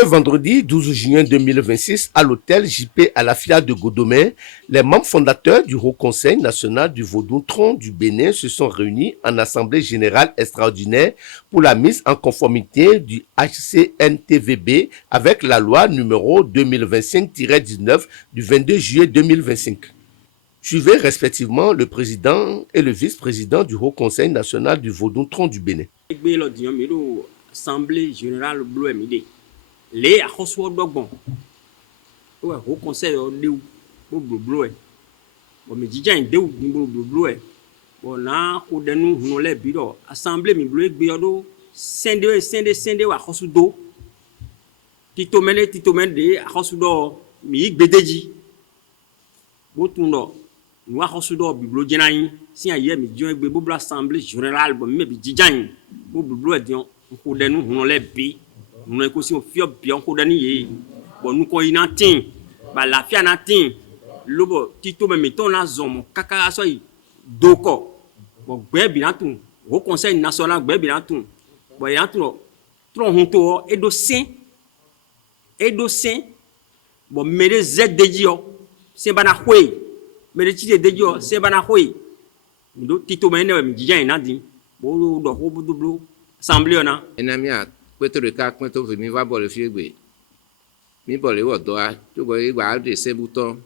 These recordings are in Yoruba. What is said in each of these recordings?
Ce vendredi 12 juin 2026, à l'hôtel JP Alafia de Godomé, les membres fondateurs du Haut Conseil national du Vaudou-Tron du Bénin se sont réunis en assemblée générale extraordinaire pour la mise en conformité du HCNTVB avec la loi numéro 2025-19 du 22 juillet 2025. Suivez respectivement le président et le vice-président du Haut Conseil national du Vaudou-Tron du Bénin. Assemblée générale les akhoso dogbon o Haut Conseil dew blo bo me jijan dew blo bo na ko denu huno le bido assemblée mi blo egbe odo sende wa akhoso do tito mene de akhoso do mi igbedeji bo tundo wa akhoso do blo jenayin si aye mi jon egbe bo assemblée générale bo me bi jijan bo blo edion ko denu huno le bi nous avons aussi bien condamné. Bon, nous avons un tin, la fia na tin, lobo tito me mettons na zone, kaka so doko. Bon, bien tout. Au Conseil national, bien tout. Bon, il y a tout. Trop honto et docin. Bon, mais les Z de Dio, c'est banahoué. Mais les titres de Dio, c'est banahoué. Nous tito me ne me dit rien dit. Bon, do robo double. Assemblée na. Kweto de ka kweto fi mi va bole fi egbe mi bole wo do a to go igba de se buton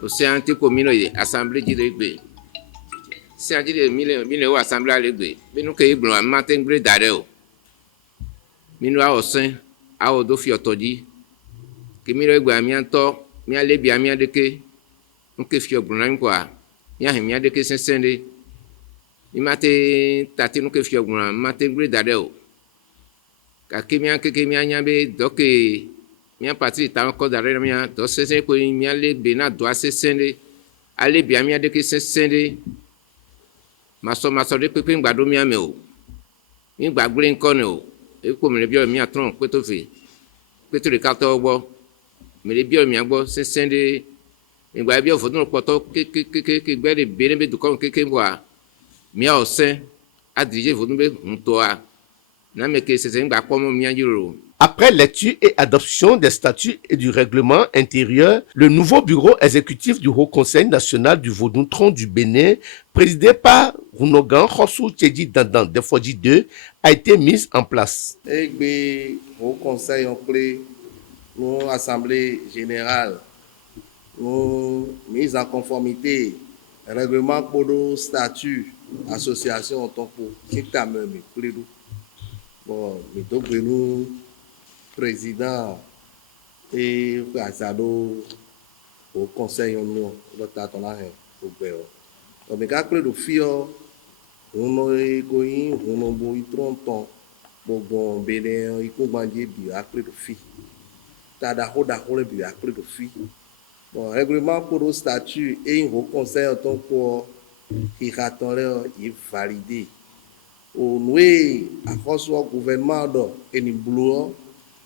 o se anti ko mi no assemblée di egbe se anti de mi le wo assemblée egbe bi nu ke igbon am ma ten gbe dare o mi nu a osin a o do fi otoji ke mi lo egbe ami anto mi ale bi ami adeke nu ke fi ogbon na mi kwa mi a mi adeke sensende mi mate tati nu ke fi ogbon ma ten gbe dare o kakemia kekemia nyabe doke mia patri ta ko dare mia do sesen ko mia le bena do asesende ale bia mia de ke sesende maso de pepe ngbado mia me o mi gbagbre nko ne o e ko me le bio mia tron peto fe peto le kato ogbo me le bio mia gbo sesende ngba bio fodun poto ke gbe de bene be du kon ke ngwa mia o sen adije fodun be nto a. Après lecture et adoption des statuts et du règlement intérieur, le nouveau bureau exécutif du Haut Conseil national du Vaudou-Tron du Bénin, présidé par Rounogan Khossou Tchedi Dandan Defodji 2, a été mis en place. Le Haut Conseil en clé, l'Assemblée générale, mise en conformité, règlement pour le statut, association en tant que bon, nous président et Azado au conseil nous le tatona au béo. Donc mais quand le fio on est going on boit 30 ans bon Bénin il faut manger bien après le fi. Tada hoda hole bien après le fi. Bon règlement pour le statut et au conseil en tant que il est validé. Au noué à force au gouvernement do eniblo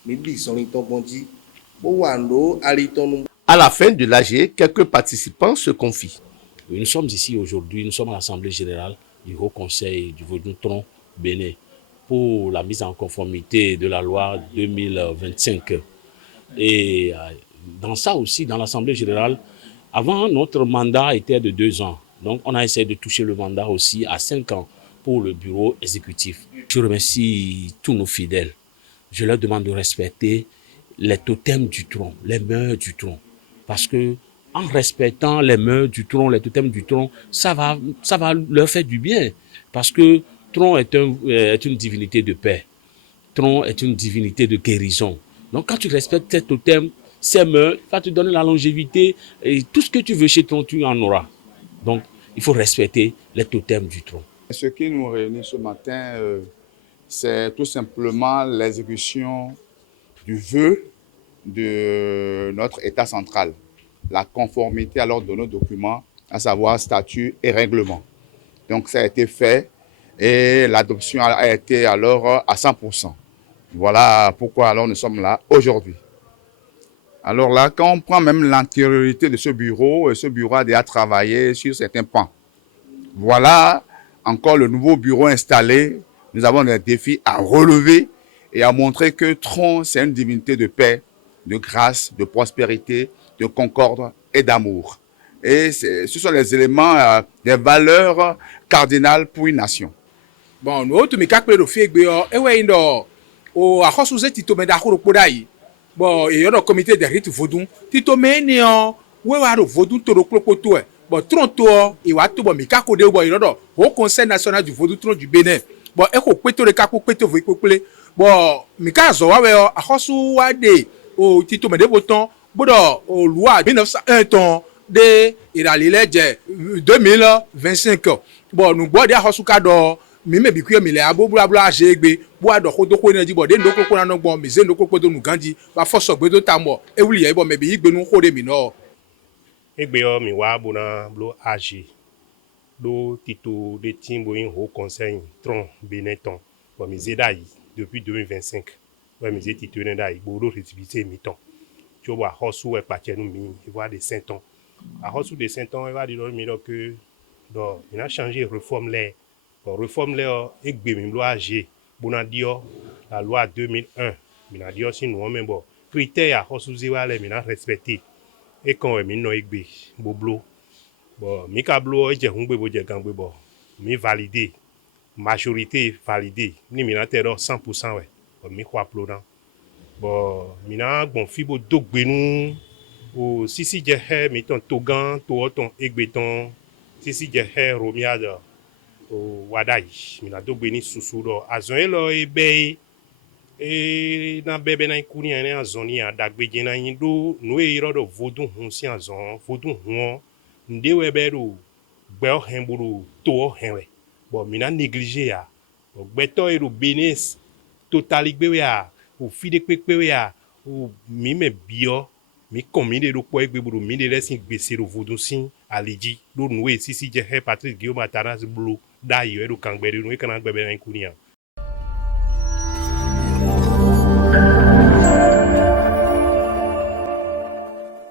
midi sonito bonji boando aliton. À la fin de l'AG, quelques participants se confient. Nous sommes ici aujourd'hui, nous sommes à l'Assemblée générale du Haut Conseil du Vaudou-Tron Bénin pour la mise en conformité de la loi 2025. Et dans ça aussi, dans l'Assemblée générale, avant notre mandat était de 2 ans. Donc on a essayé de toucher le mandat aussi à 5 ans. Pour le bureau exécutif. Je remercie tous nos fidèles. Je leur demande de respecter les totems du tronc, les mœurs du tronc. Parce que en respectant les mœurs du tronc, les totems du tronc, ça va leur faire du bien. Parce que tronc est une divinité de paix. Tronc est une divinité de guérison. Donc quand tu respectes ces totems, ces mœurs, ça va te donner la longévité et tout ce que tu veux chez tronc, tu en auras. Donc il faut respecter les totems du tronc. Ce qui nous réunit ce matin, c'est tout simplement l'exécution du vœu de notre État central, la conformité alors de nos documents, à savoir statut et règlement. Donc ça a été fait et l'adoption a été alors à 100%. Voilà pourquoi alors nous sommes là aujourd'hui. Alors là, quand on prend même l'antériorité de ce bureau a déjà travaillé sur certains pans. Voilà encore le nouveau bureau installé, nous avons des défis à relever et a montré que Tron, c'est une divinité de paix, de grâce, de prospérité, de concorde et d'amour. Et ce sont les éléments, des valeurs cardinales pour une nation. Bon, nous autres, mais quand on fait o axɔsuze titome da xɔ ɖokpo ɖa yi bon eyɔnɔ comité de rite vodun titome ne ɔ wɛwa ɖo vodun to ɖo kplokpotoɛ bon trɔntoɔ ewa to bɔ mika ko de bɔ yɔnɔ o conseil national du vodun tron du Bénin bon exɔ kpeto ɖeka kpo kpeto vo kpekple bon mika zɔ wa wɛ axɔsu wa de o titome de botɔn boɖɔ o loi 1901 tɔn de ìràlílẹ̀ jẹ 2025 bon nugbɔ de axɔsu ka dɔ mime bi kuye mi le abo blabla azegbe bo ado kodoko ne jibo de ndokoko na nogbo mi ze ndokoko do nuganji ba foso gbe do tambo e wuli ye bo me bi igbe nu khode mi no egbe o mi wa bona blo ag do tito de timbo in haut conseil tron Benetton bo mi ze dai depuis 2025 bo mi ze tito ne dai bo do récépissé mi ton tu vois hosu e pa chenu mi voir de Saint-Ton a hosu de Saint-Ton e va di do mi do que do il a changé réforme les réforme là egbe mi lo ag bona dio la loi 2001 mi na dio si no men bo critère a hosuze wa le mi na respecter e kan mi no egbe boblo bo mi ka blo e je hungbe bo je gangbe bo mi valider majorité valider ni mi na te do 100% we bo mi kwa plo dan bo mi na gbon fi bo dogbe nu o sisi je he mi ton togan to ton egbe ton sisi je he romiade o wadai mina dogbe ni susu do azon elo ebe e na bebe na ikuni ene azoni adagbeje na yin do no e iro do vodun hun si azon vodun hun nde we be do gbe o henburu to o henwe bo mina négliger ya bo gbe to e do benes totali gbe we ya o fide pepe we ya o mi me bio mi komide do po egbe buru mi de lesin gbese do vodun sin aliji do no e sisi je he Patrice Guillaume Atanas Blue da yo do kangbere no e kana gbebe na ikuni ya